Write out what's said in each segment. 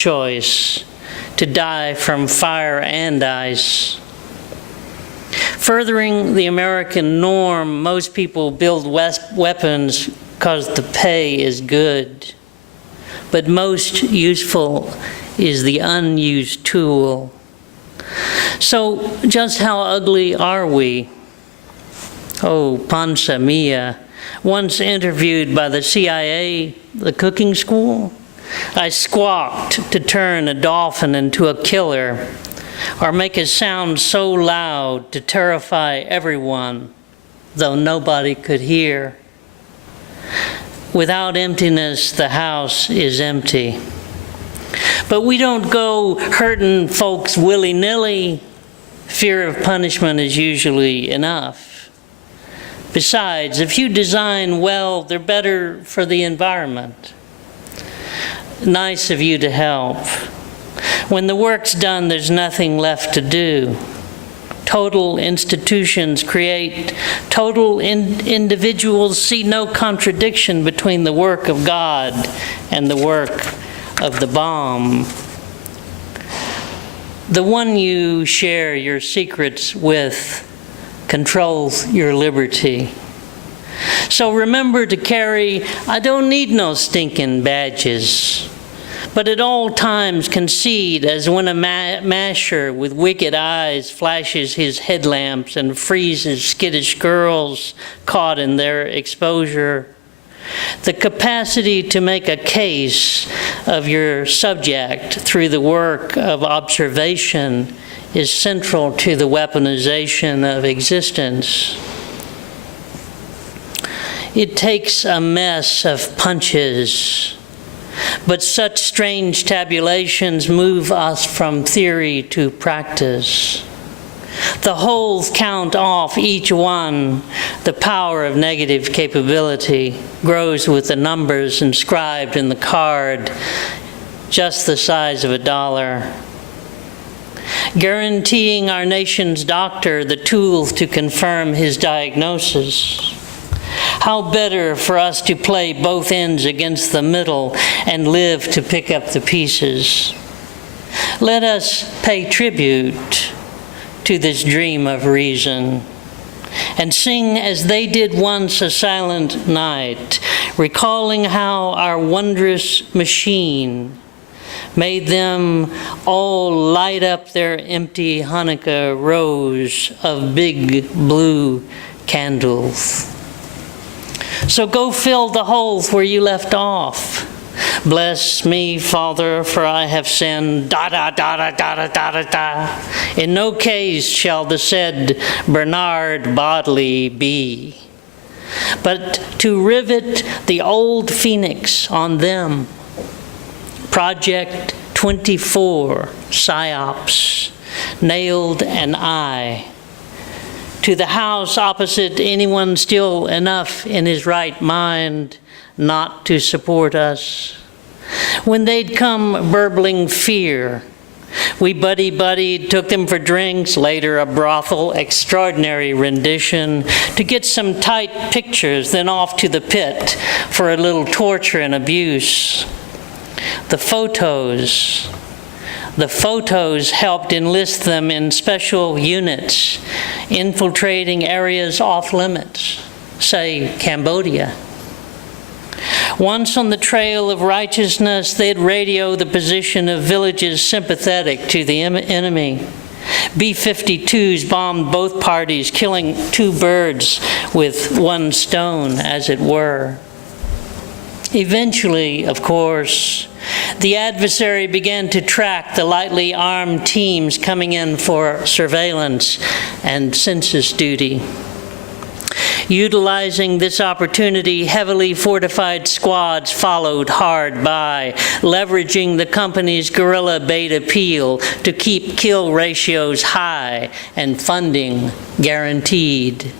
choice to die from fire and ice. Furthering the American norm, most people build weapons because the pay is good. But most useful is the unused tool. So just how ugly are we? Oh, panza mia. Once interviewed by the CIA, the cooking school, I squawked to turn a dolphin into a killer, or make a sound so loud to terrify everyone, though nobody could hear. Without emptiness, the house is empty. But we don't go hurting folks willy-nilly. Fear of punishment is usually enough. Besides, if you design well, they're better for the environment. Nice of you to help. When the work's done, there's nothing left to do. Total institutions create total individuals, see no contradiction between the work of God and the work of the bomb. The one you share your secrets with controls your liberty. So remember to carry, I don't need no stinking badges, but at all times concede as when a masher with wicked eyes flashes his headlamps and freezes skittish girls caught in their exposure. The capacity to make a case of your subject through the work of observation is central to the weaponization of existence. It takes a mess of punches, but such strange tabulations move us from theory to practice. The wholes count off each one. The power of negative capability grows with the numbers inscribed in the card, just the size of $1. Guaranteeing our nation's doctor the tools to confirm his diagnosis. How better for us to play both ends against the middle and live to pick up the pieces. Let us pay tribute to this dream of reason and sing as they did once a silent night, recalling how our wondrous machine made them all light up their empty Hanukkah rows of big blue candles. So go fill the holes where you left off. Bless me, Father, for I have sinned. Da da da da da da da da da. In no case shall the said Bernard Bodley be, but to rivet the old phoenix on them. Project 24, PSYOPs, nailed an eye. To the house opposite, anyone still enough in his right mind not to support us. When they'd come burbling fear, we buddy-buddied, took them for drinks, later a brothel, extraordinary rendition, to get some tight pictures, then off to the pit for a little torture and abuse. The photos helped enlist them in special units, infiltrating areas off limits, say Cambodia. Once on the trail of righteousness, they'd radio the position of villages sympathetic to the enemy. B-52s bombed both parties, killing two birds with one stone, as it were. Eventually, of course, the adversary began to track the lightly armed teams coming in for surveillance and census duty. Utilizing this opportunity, heavily fortified squads followed hard by, leveraging the company's guerrilla bait appeal to keep kill ratios high and funding guaranteed.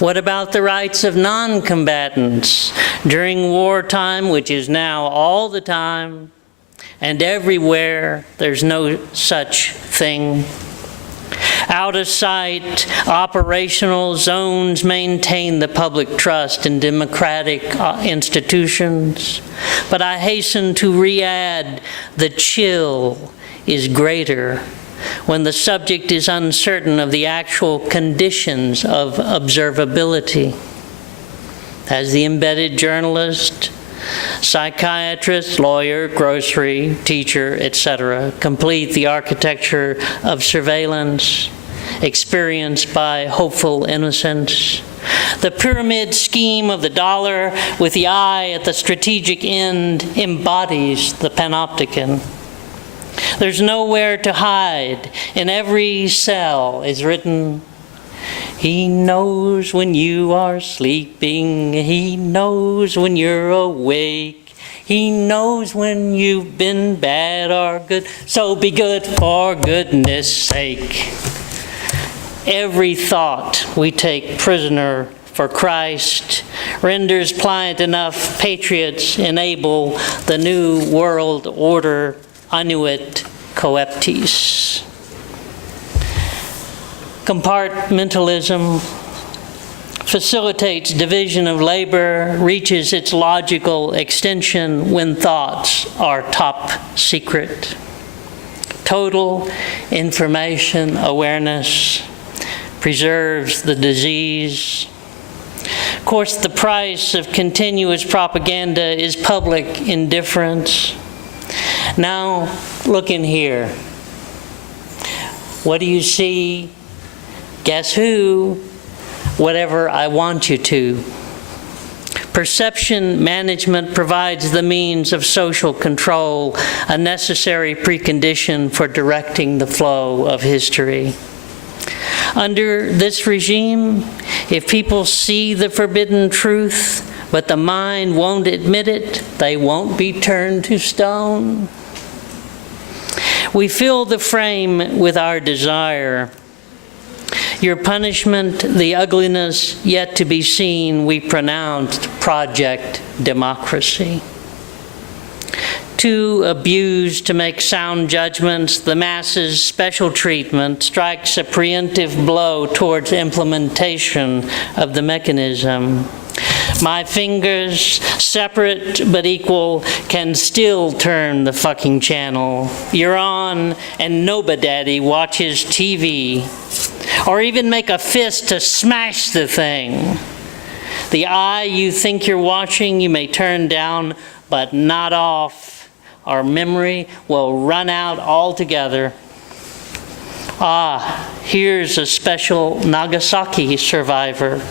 What about the rights of non-combatants during wartime, which is now all the time and everywhere? There's no such thing. Out of sight, operational zones maintain the public trust in democratic institutions. But I hasten to re-add, the chill is greater when the subject is uncertain of the actual conditions of observability. As the embedded journalist, psychiatrist, lawyer, grocery, teacher, etc., complete the architecture of surveillance experienced by hopeful innocence. The pyramid scheme of the dollar with the eye at the strategic end embodies the panopticon. There's nowhere to hide. In every cell is written, he knows when you are sleeping. He knows when you're awake. He knows when you've been bad or good. So be good for goodness sake. Every thought we take prisoner for Christ renders pliant enough patriots enable the new world order annuit coeptis. Compartmentalism facilitates division of labor, reaches its logical extension when thoughts are top secret. Total information awareness preserves the disease. Of course, the price of continuous propaganda is public indifference. Now, look in here. What do you see? Guess who? Whatever I want you to. Perception management provides the means of social control, a necessary precondition for directing the flow of history. Under this regime, if people see the forbidden truth, but the mind won't admit it, they won't be turned to stone. We fill the frame with our desire. Your punishment, the ugliness yet to be seen, we pronounced Project Democracy. Too abused to make sound judgments, the masses' special treatment strikes a preemptive blow towards implementation of the mechanism. My fingers, separate but equal, can still turn the fucking channel. You're on, and nobody watches TV. Or even make a fist to smash the thing. The eye you think you're watching, you may turn down, but not off. Our memory will run out altogether. Ah, here's a special Nagasaki survivor.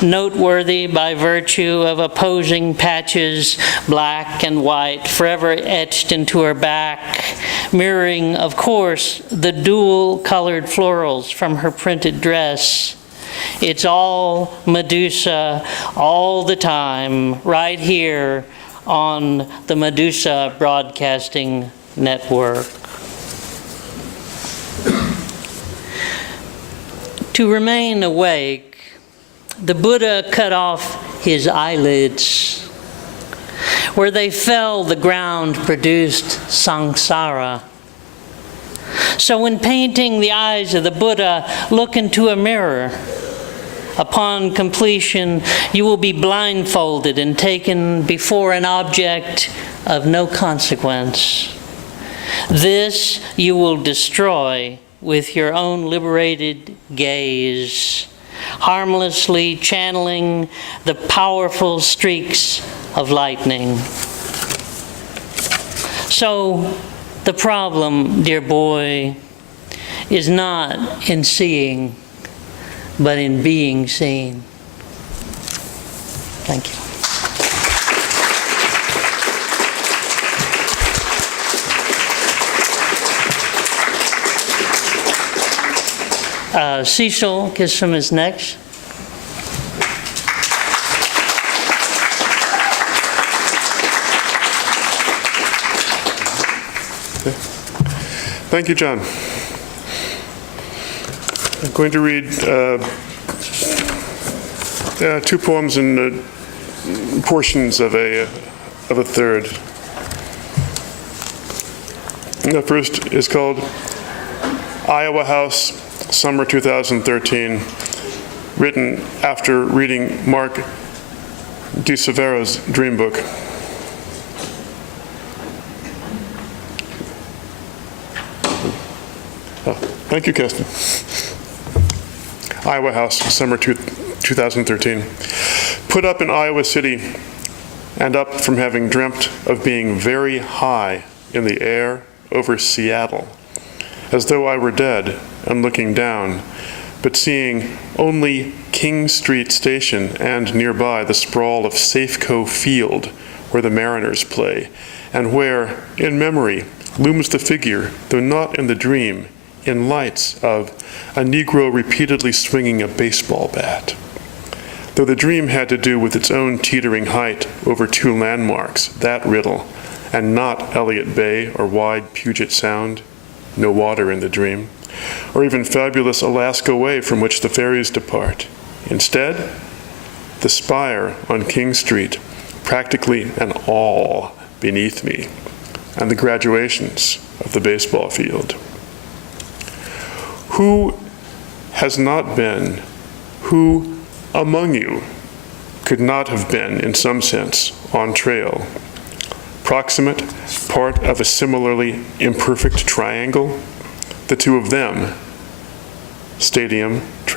Noteworthy by virtue of opposing patches, black and white, forever etched into her back, mirroring, of course, the dual-colored florals from her printed dress. It's all Medusa, all the time, right here on the Medusa Broadcasting Network. To remain awake, the Buddha cut off his eyelids. Where they fell, the ground produced samsara. So when painting the eyes of the Buddha, look into a mirror. Upon completion, you will be blindfolded and taken before an object of no consequence. This you will destroy with your own liberated gaze, harmlessly channeling the powerful streaks of lightning. So the problem, dear boy, is not in seeing, but in being seen. Thank you. Cecil Giscombe is next. Okay. Thank you, John. I'm going to read two poems and portions of a third. The first is called Iowa House, summer 2013, written after reading Mark de Severo's dream book. Thank you, Keston. Iowa House, summer 2013. Put up in Iowa City and up from having dreamt of being very high in the air over Seattle, as though I were dead and looking down, but seeing only King Street Station and nearby the sprawl of Safeco Field where the Mariners play, and where, in memory, looms the figure, though not in the dream, in lights of a Negro repeatedly swinging a baseball bat. Though the dream had to do with its own teetering height over two landmarks, that riddle, and not Elliott Bay or wide Puget Sound, no water in the dream, or even fabulous Alaska Way from which the ferries depart. Instead, the spire on King Street, practically an all beneath me, and the graduations of the baseball field. Who has not been, who among you could not have been, in some sense, on trail, proximate, part of a similarly imperfect triangle, the two of them, stadium, trail,